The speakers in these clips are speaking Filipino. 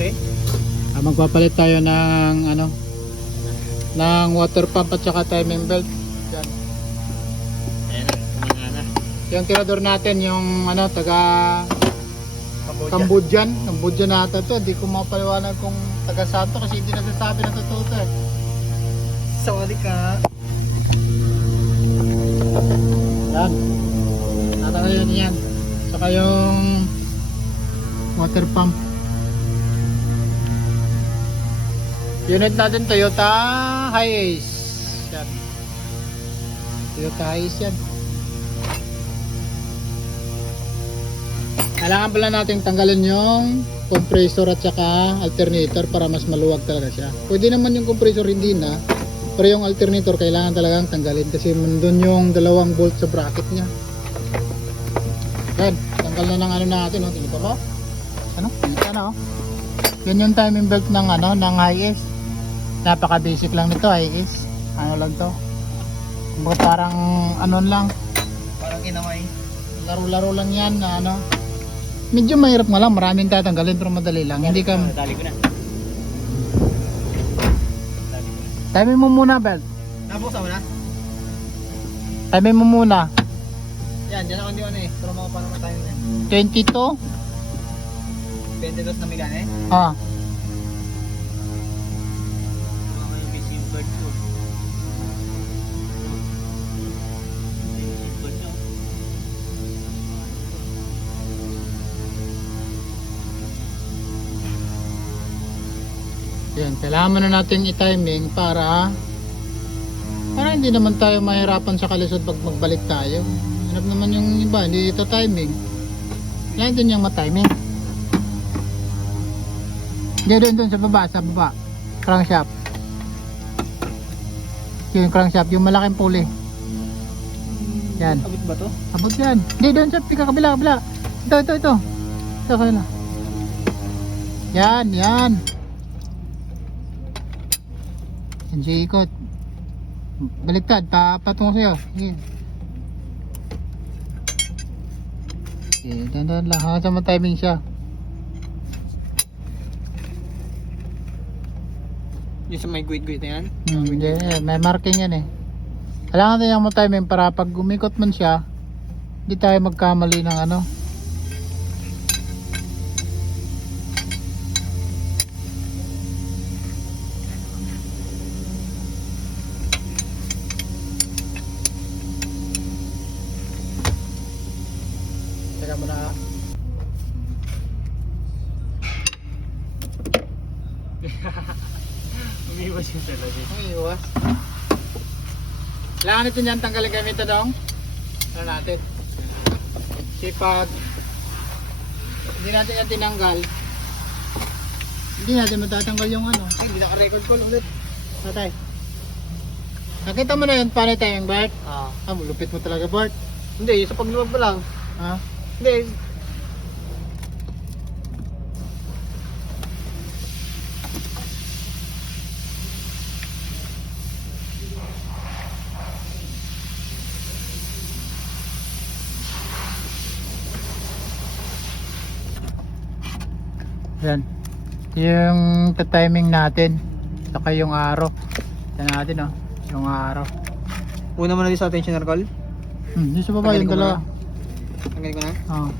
eh. Magpapalit tayo ng ano, ng water pump at saka timing belt. Yan. Ayan na, kumanga na. Yung tirador natin, yung ano, taga Cambodian nata to. Hindi ko mapaliwanag kung taga Santo kasi hindi nasasabi na totoo to eh. Sorry ka. Yan. Tatanggalin yan. Saka yung water pump. Unit natin Toyota Hiace. Yan. Toyota Hiace yan. Kailangan pala natin tanggalin yung compressor at saka alternator para mas maluwag talaga siya. Pwede naman yung compressor hindi na, pero yung alternator kailangan talagang tanggalin kasi nandun yung dalawang bolt sa bracket niya. Yan, tanggal na ng ano natin, tingnan pa ba? Ano? Kita na oh. Yan yung timing belt ng ano, ng Hiace. Napaka basic lang nito, Hiace. Ano lang to? Parang ano lang, Parang inamay. laro-laro lang yan na ano. Medyo mahirap nga lang, maraming tatanggalin pero madali lang. Hindi ka... Dali ko na. Timing mo muna, belt. Nabukasan mo na? Timing mo muna. Yan, dyan ako hindi ano eh. Pero mga paano matayo na. 22. 22 na migana eh. Ah. Mga yung busy bird ko. Yan, kailangan mo na natin i-timing para hindi naman tayo mahirapan sa kalisod pag magbalik tayo. Hanap naman yung iba, hindi ito timing. Kailangan din yung matiming. Hindi, doon sa baba. Crankshaft. Yung crankshaft, yung malaking pulley. Yan. Abot ba to? Abot yan. Hindi, doon sa kabila. Ito. Ito kabila. Yan. Yan siya ikot. Baliktad, patungo sa'yo. Sige. Okay, dandan lang. Hanggang sa matiming siya. Yung sa may guit-guit na yan? Hindi, may marking yan eh. Kailangan natin yung matiming para pag umikot man siya, hindi tayo magkamali ng ano. Teka muna. Umiiwas yung talaga. Umiiwas. Kailangan natin yan tanggalin kami ito dong. Ano natin? Kasi pag hindi natin yan tinanggal, hindi natin matatanggal yung ano. Ay, hindi naka-record ko ulit. Natay. Nakita mo na yun paano timing, Bart? Ah. Lupit mo talaga, Bart. Hindi, sa pagluwag pa lang. Ha? Hindi. Yan. Yung timing natin. Saka yung araw. Yan natin oh. Yung araw. Una mo na din sa tensioner call. Yung sa baba yung dalawa. Tanggalin ko na. Oh.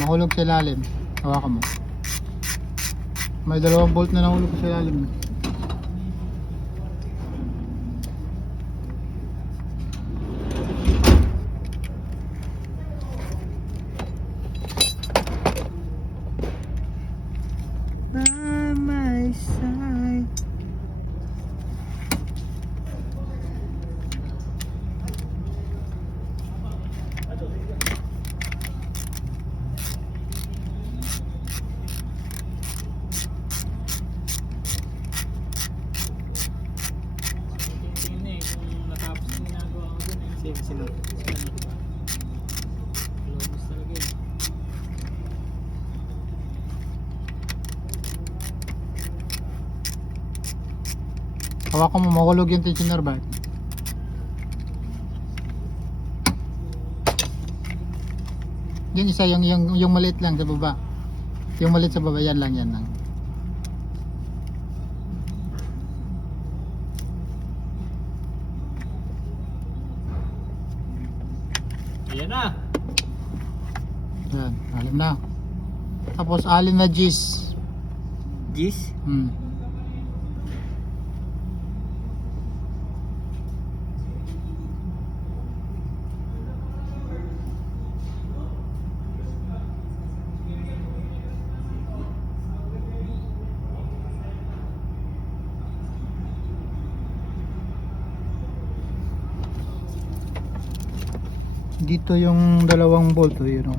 Mahulog sa ilalim. Hawakan mo. May dalawang bolt na nahulog sa ilalim. By my side. Sino? Hawakan mo, mahulog yung tensioner bar. Yung isa, yung maliit lang sa baba. Yung maliit sa baba, yan lang, yan lang. Ayan na. Yan, alim na. Tapos alin na G's. Gis? Hmm. Dito yung dalawang bolt, yun o.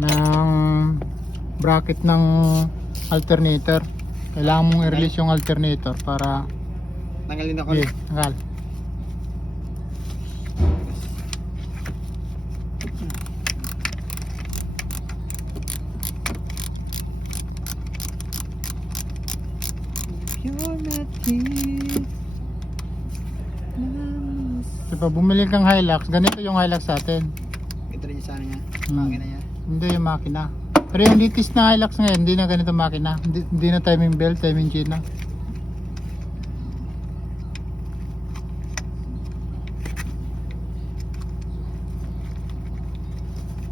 Ng bracket ng alternator. Kailangan mong i-release yung alternator para Tanggalin ako. tanggal. You're not here. Diba, bumili kang Hilux, ganito yung Hilux natin. Ito rin yung sana niya. Hmm. Makina niya. Hindi yung makina. Pero yung latest na Hilux ngayon, hindi na ganito makina. Hindi na timing belt, timing chain na.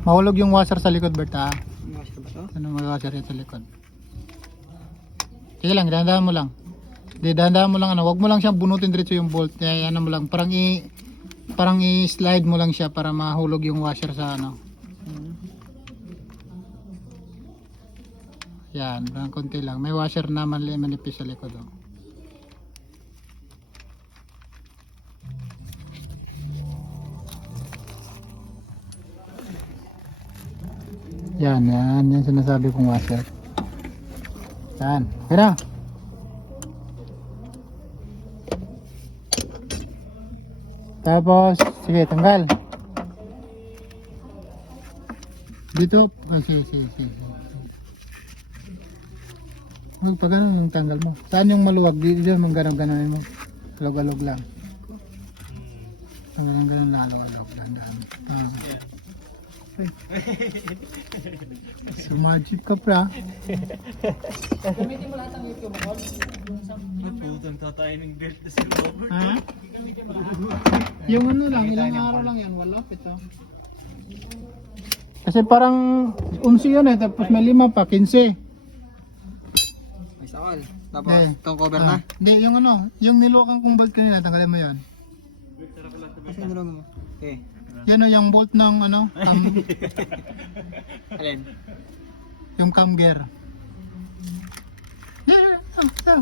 Mahulog yung washer sa likod, Berta. Mas ka ba to? Ano may washer yan sa likod? Sige lang, dahan-dahan mo lang. Hindi, dahan-dahan mo lang. Ano, wag mo lang siyang bunutin diretso yung bolt. Kaya ano mo lang, parang i-slide mo lang siya para mahulog yung washer sa ano. Yan, parang konti lang. May washer na manipis sa likod. Oh. Yan sinasabi kong washer. Yan, okay na. Tapos, sige, tanggal. Dito, sige. Pag ganun yung tanggal mo. Saan yung maluwag? Dito yung ganun mo. Alog-alog lang. Ganun lang, alog-alog lang. So magic ka pra. Gamitin mo lahat ng YouTube mo, Col. Putang tatiming belt na si Robert. Ha? Yung ano lang, ilang araw lang yan. Wala, ito. Kasi parang unsi yun eh. Tapos may 5 pa, 15. May sakal. Tapos, itong cover na. Hindi, yung ano, yung nilukan kong bolt kanina, tanggalin mo yun. Kasi nilong mo. Okay. Yan o, yung bolt ng ano, Alin? yung cam gear. Yeah, ito.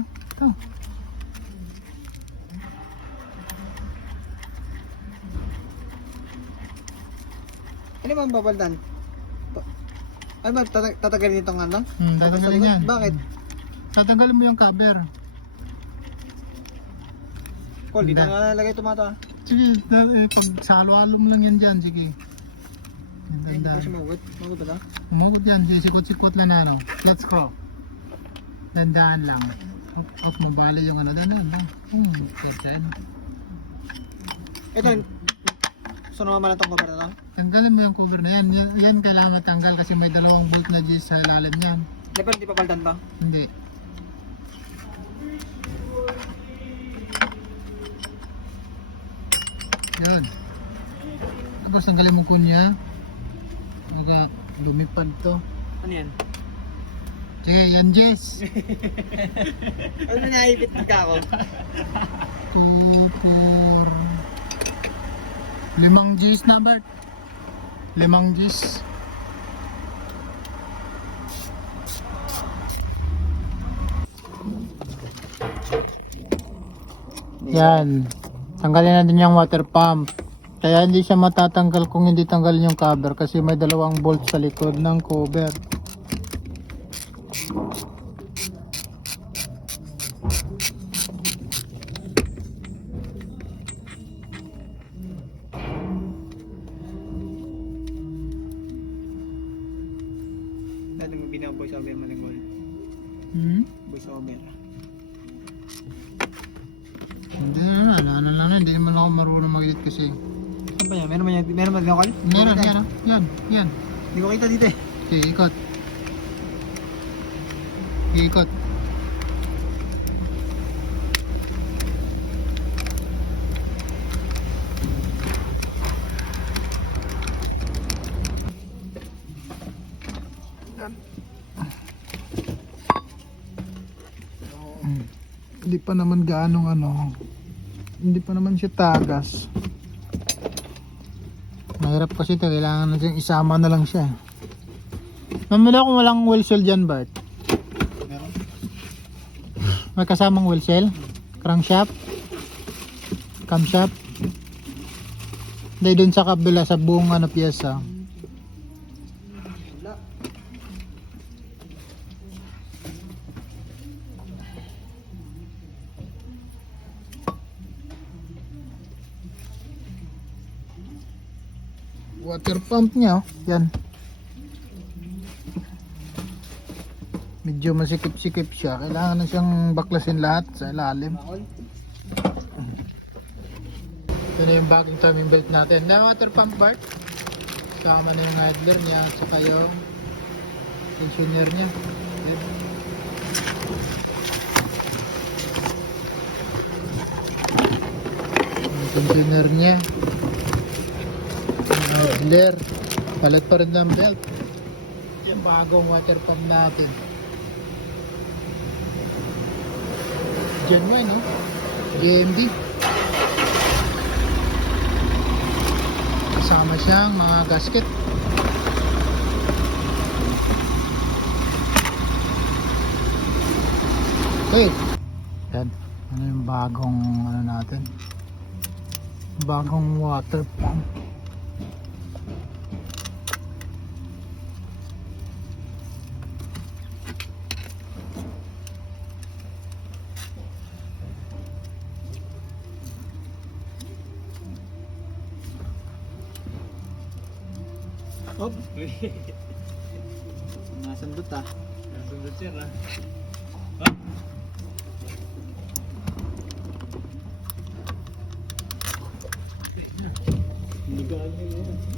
Ano ba ang babaldan? Ano ba, tatagalin itong ano? Tatanggalin yan. Bakit? Tatanggalin mo yung cover. Col, dito na nalagay ito mga to. Sige, pag salo-alo mo lang yan dyan, sige. Hindi pa siya magot. Magot ba ito? Umagod yan, sige, sikot-sikot lang na ano. Let's go. Dandaan lang. Off mo bali yung ano, dandaan lang. Ganyan. Ito, gusto naman malang itong cover na to? Tanggalin mo yung cover na yan. Yan kailangan matanggal kasi may 2 bolt na G sa ilalim yan. Hindi pa, hindi pa baldan to? Hindi. Yan. Tapos tanggalin mo kunya. Baga lumipad to. Ano yan? Sige, yan Jess. Ano na naipit ka ako? 2, 4 5 G's number. 5 G's. Yan. Tanggalin natin yung water pump. Kaya hindi siya matatanggal kung hindi tanggalin yung cover kasi may 2 bolt sa likod ng cover. Dati mo binaw voice over mo lang, Col. Hmm? Voice over. kasi. Saan pa yan? Meron ba local? Meron, yan ah. Yan. Hindi ko kita dito eh. Okay, ikot. Ikot. Hindi pa naman gaanong hindi pa naman siya tagas. Mahirap kasi ito, kailangan natin isama na lang siya. Mamila kung walang wheel seal dyan, Bart. Meron? May kasamang wheel seal? Crankshaft? Camshaft? Hindi, dun sa kabila, sa buong piyesa. Wala. Water pump niya, oh. Yan. Medyo masikip-sikip siya. Kailangan na siyang baklasin lahat sa ilalim. Local? Ito na yung bagong timing belt natin. Na water pump, Bart. Kasama na yung idler niya at saka yung tensioner niya. Yan. Yung tensioner niya. Yung idler. Palit pa rin ng belt. Yung bagong water pump natin. Genuine, no? GMB. Kasama siyang mga gasket. Okay. Yan. Ano yung bagong natin? Bagong water pump. Oh. Nasandot ah. Nasundot sir ah. Hindi ka yun.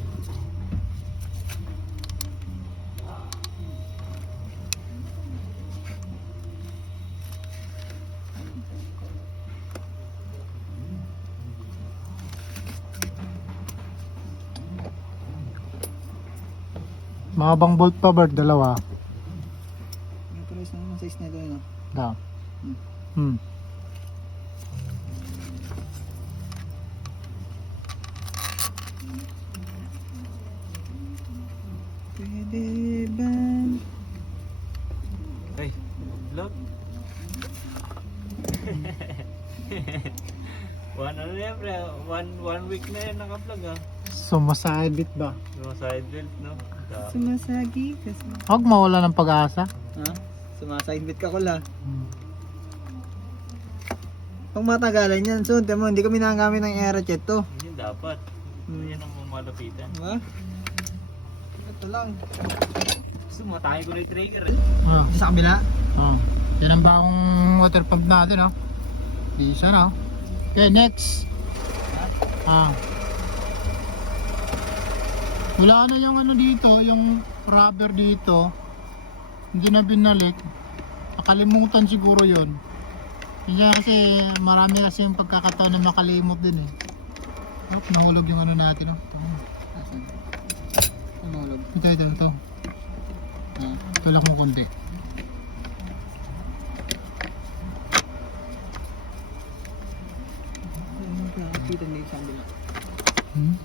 Mahabang bolt pa, Bert, dalawa. Yung tuloy na naman size nito no? Da. Hmm. Pwede ba? Ay, vlog. Ano na yan, pre? One week na yan naka-vlog ah. Sumasabit ba? Yung side belt, no? Sumasagi kasi. Huwag mawala ng pag-asa. Ha? Sumaside ka ko lang. Hmm. Pag matagalan yan, so mo, hindi kami nakagamit ng aerochet to. Hindi dapat. Yan ang malapitan. Diba? Ito lang. Gusto mo, tayo ko na yung trigger eh. Ah. Sa kabila. Oh. Yan ang bagong water pump natin, oh. Isa na, oh. Okay, next. Ah. Wala na yung dito, yung rubber dito. Hindi na binalik. Nakalimutan siguro yon. Kaya kasi marami kasi yung pagkakataon na makalimot din eh. Oh, nahulog yung natin, oh. Asan? Nahulog. Ito. Ah. Tulak mo konti. Kita nito sa kabila. Hmm?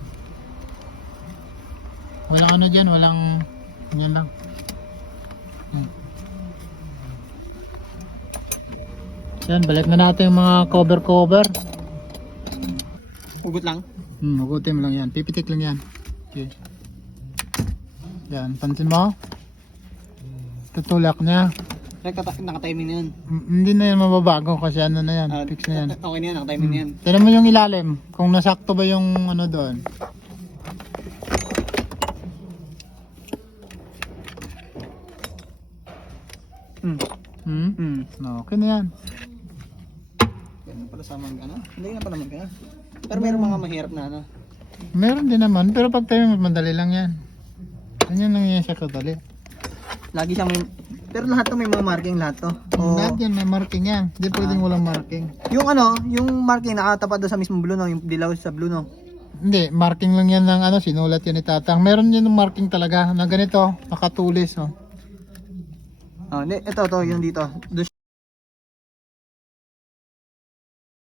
Walang dyan, walang yan lang. Hmm. Yan, balik na natin yung mga cover. Ugot lang. Hugutin mo lang yan, pipitik lang yan. Okay. Yan, pansin mo? Tutulak niya. Naka-timing na yan. Hindi na yan mababago kasi na yan, fix na yan. Okay na yan, naka-timing na yan. Tignan mo yung ilalim, kung nasakto ba yung doon. No, okay na yan. Yan pala sa mga Hindi na pala magkana. Pero meron mga mahirap na ano. Meron din naman, pero pag tayo madali lang yan. Ganyan lang yan siya kadali. Lagi siyang may... Pero lahat to may mga marking lahat to. Lahat yan, may marking yan. Hindi pwedeng walang marking. Yung ano, yung marking nakatapat doon sa mismong blue no, yung dilaw sa blue no. Hindi, marking lang yan ng ano, sinulat yan ni Tatang. Meron yan ng marking talaga na ganito, nakatulis. Oh. Ito, yung dito. Doon